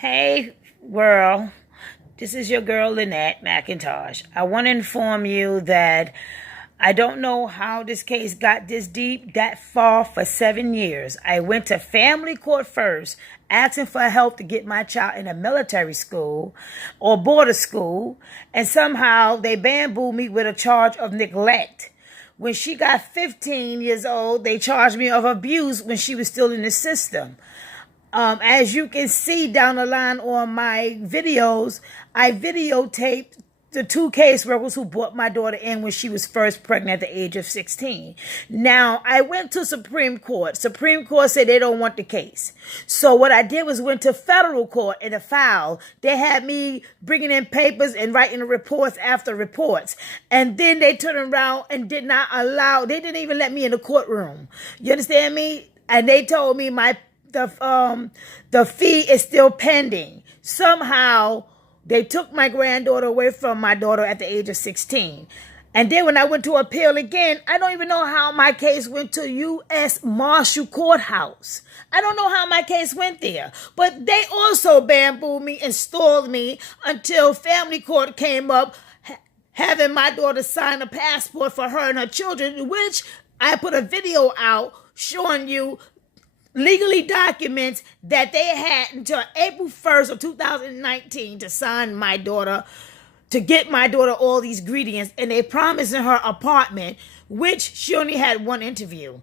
Hey, world. This is your girl, Lynette McIntosh. I want to inform you that I don't know how this case got this deep, that far for 7 years. I went to family court first, asking for help to get my child in a military school or border school, and somehow they bamboozled me with a charge of neglect. When she got 15 years old, they charged me of abuse when she was still in the system. As you can see down the line on my videos, I videotaped the two caseworkers who brought my daughter in when she was first pregnant at the age of 16. Now, I went to Supreme Court. Supreme Court said they don't want the case. So what I did was went to federal court in a file. They had me bringing in papers and writing reports after reports. And then they turned around and did not allow, they didn't even let me in the courtroom. You understand me? And they told me the fee is still pending. Somehow they took my granddaughter away from my daughter at the age of 16. And then when I went to appeal again, I don't even know how my case went to US Marshal Courthouse. I don't know how my case went there. But they also bamboozled me and stalled me until family court came up, having my daughter sign a passport for her and her children, which I put a video out showing you legally documents that they had until April 1st of 2019 to sign my daughter, to get my daughter all these ingredients, and they promised in her apartment, which she only had one interview.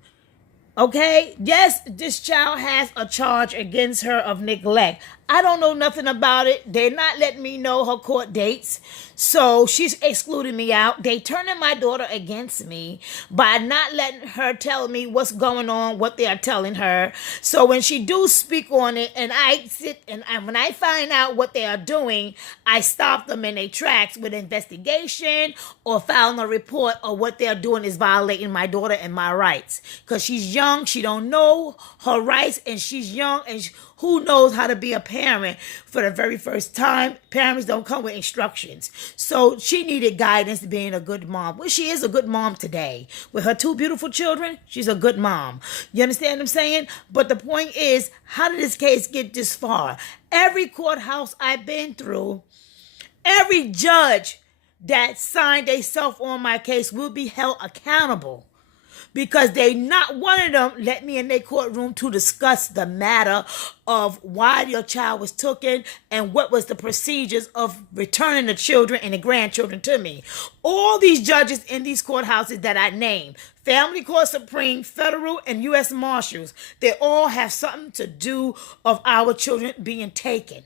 Okay? Yes, this child has a charge against her of neglect. I don't know nothing about it. They're not letting me know her court dates. So she's excluding me out. They turning my daughter against me by not letting her tell me what's going on, what they are telling her. So when she do speak on it and I sit and when I find out what they are doing, I stop them in their tracks with investigation or filing a report, or what they're doing is violating my daughter and my rights. Because she's young, she don't know her rights, and she's young, and who knows how to be a parent for the very first time. Parents don't come with instructions. So she needed guidance to being a good mom. Well, she is a good mom today. With her two beautiful children, she's a good mom. You understand what I'm saying? But the point is, how did this case get this far? Every courthouse I've been through, every judge that signed themselves on my case will be held accountable, because they not one of them let me in their courtroom to discuss the matter of why your child was taken and what was the procedures of returning the children and the grandchildren to me. All these judges in these courthouses that I named, Family Court, Supreme, Federal, and U.S. Marshals, they all have something to do of our children being taken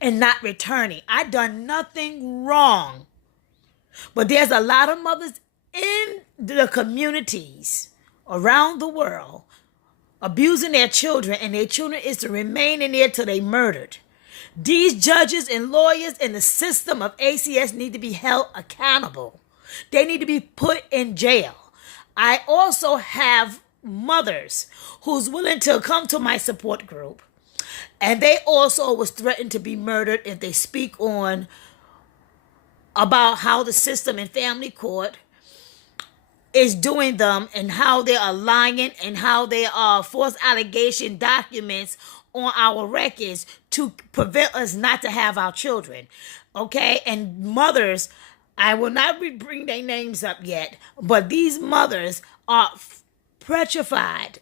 and not returning. I done nothing wrong. But there's a lot of mothers in the communities around the world abusing their children, and their children is to remain in there till they murdered. These judges and lawyers in the system of ACS need to be held accountable. They need to be put in jail. I also have mothers who's willing to come to my support group, and they also was threatened to be murdered if they speak on about how the system in family court is doing them, and how they are lying, and how they are false allegation documents on our records to prevent us not to have our children. Okay? And mothers, I will not bring their names up yet, but these mothers are petrified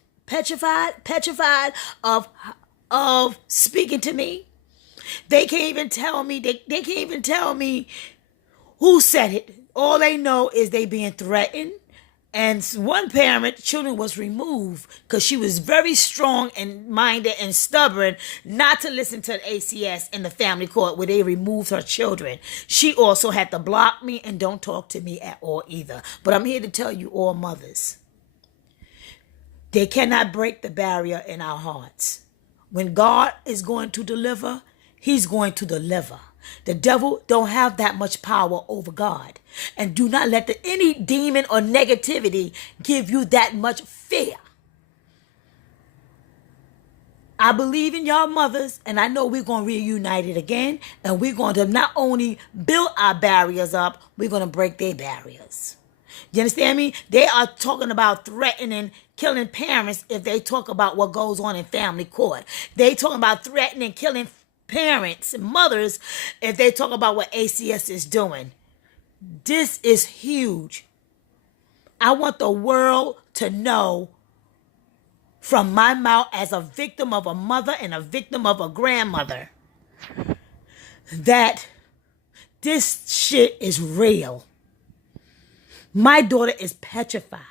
of speaking to me. They can't even tell me, they can't even tell me who said it. All they know is they being threatened. And one parent, children was removed because she was very strong and minded and stubborn not to listen to the ACS in the family court, where they removed her children. She also had to block me and don't talk to me at all either. But I'm here to tell you, all mothers, they cannot break the barrier in our hearts. When God is going to deliver, he's going to deliver. The devil don't have that much power over God. And do not let any demon or negativity give you that much fear. I believe in y'all mothers, and I know we're going to reunite it again, and we're going to not only build our barriers up, we're going to break their barriers. You understand me? They are talking about threatening killing parents if they talk about what goes on in family court. They talk about threatening killing parents and mothers if they talk about what ACS is doing. This is huge. I want the world to know from my mouth as a victim of a mother and a victim of a grandmother that this shit is real. My daughter is petrified.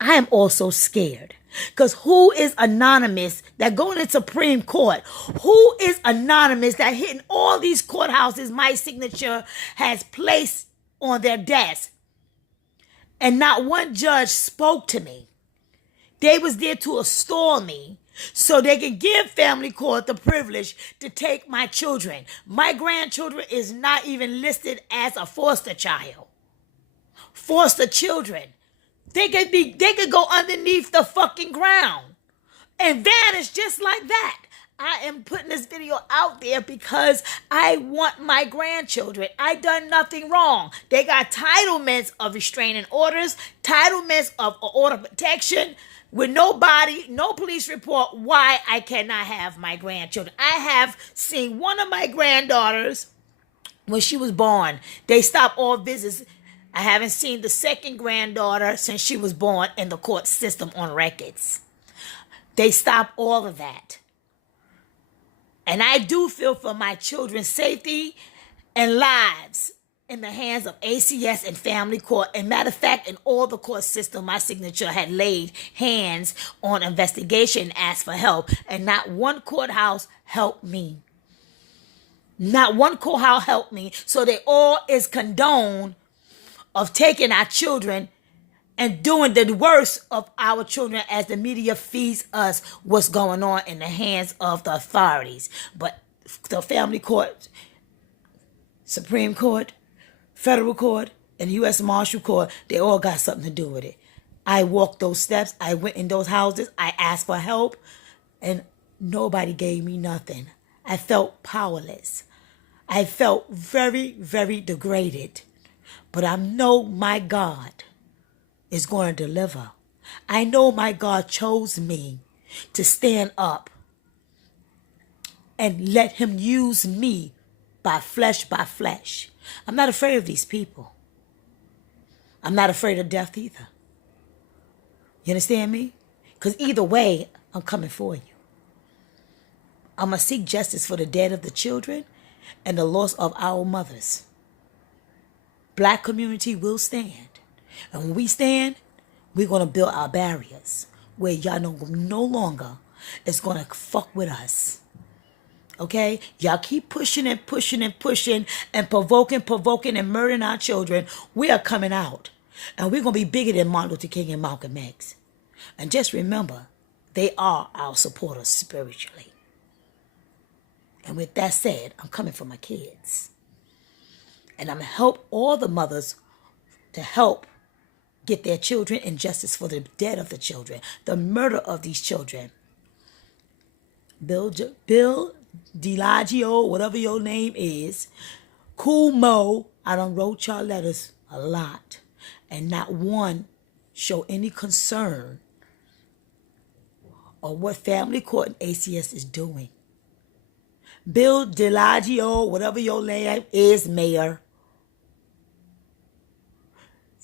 I am also scared. Because who is anonymous that going to Supreme Court? Who is anonymous that hitting all these courthouses my signature has placed on their desk? And not one judge spoke to me. They was there to install me so they can give family court the privilege to take my children. My grandchildren is not even listed as a foster child. Foster children. They could go underneath the fucking ground and vanish just like that. I am putting this video out there because I want my grandchildren. I done nothing wrong. They got titlements of restraining orders, titlements of order of protection, with nobody, no police report why I cannot have my grandchildren. I have seen one of my granddaughters when she was born. They stopped all visits. I haven't seen the second granddaughter since she was born in the court system on records. They stopped all of that. And I do feel for my children's safety and lives in the hands of ACS and family court. And matter of fact, in all the court system, my signature had laid hands on investigation and asked for help. And not one courthouse helped me. Not one courthouse helped me. So they all is condoned of taking our children and doing the worst of our children as the media feeds us what's going on in the hands of the authorities. But the family court, Supreme Court, Federal Court, and US Marshal Court, they all got something to do with it. I walked those steps. I went in those houses. I asked for help, and nobody gave me nothing. I felt powerless. I felt very, very degraded. But I know my God is going to deliver. I know my God chose me to stand up and let him use me by flesh by flesh. I'm not afraid of these people. I'm not afraid of death either. You understand me? Because either way, I'm coming for you. I'm going to seek justice for the death of the children and the loss of our mothers. Black community will stand. And when we stand, we're going to build our barriers where y'all no longer is going to fuck with us. Okay? Y'all keep pushing and pushing and pushing and provoking and murdering our children. We are coming out. And we're going to be bigger than Martin Luther King and Malcolm X. And just remember, they are our supporters spiritually. And with that said, I'm coming for my kids. And I'm going to help all the mothers to help get their children and justice for the death of the children, the murder of these children. Bill DeLagio, whatever your name is, Cool Mo, I done wrote y'all letters a lot, and not one show any concern of what family court and ACS is doing. Bill DeLagio, whatever your name is, Mayor,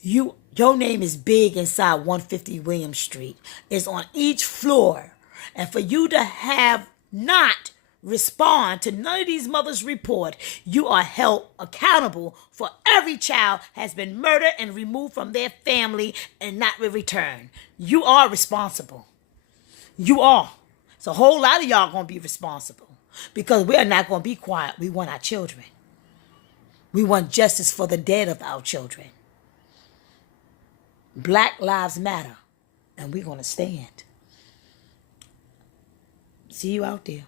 your name is big inside 150 William Street. It's on each floor. And for you to have not respond to none of these mothers' report, you are held accountable for every child has been murdered and removed from their family and not returned. You are responsible. You are. So a whole lot of y'all going to be responsible because we are not going to be quiet. We want our children. We want justice for the dead of our children. Black lives matter, and we're going to stand. See you out there.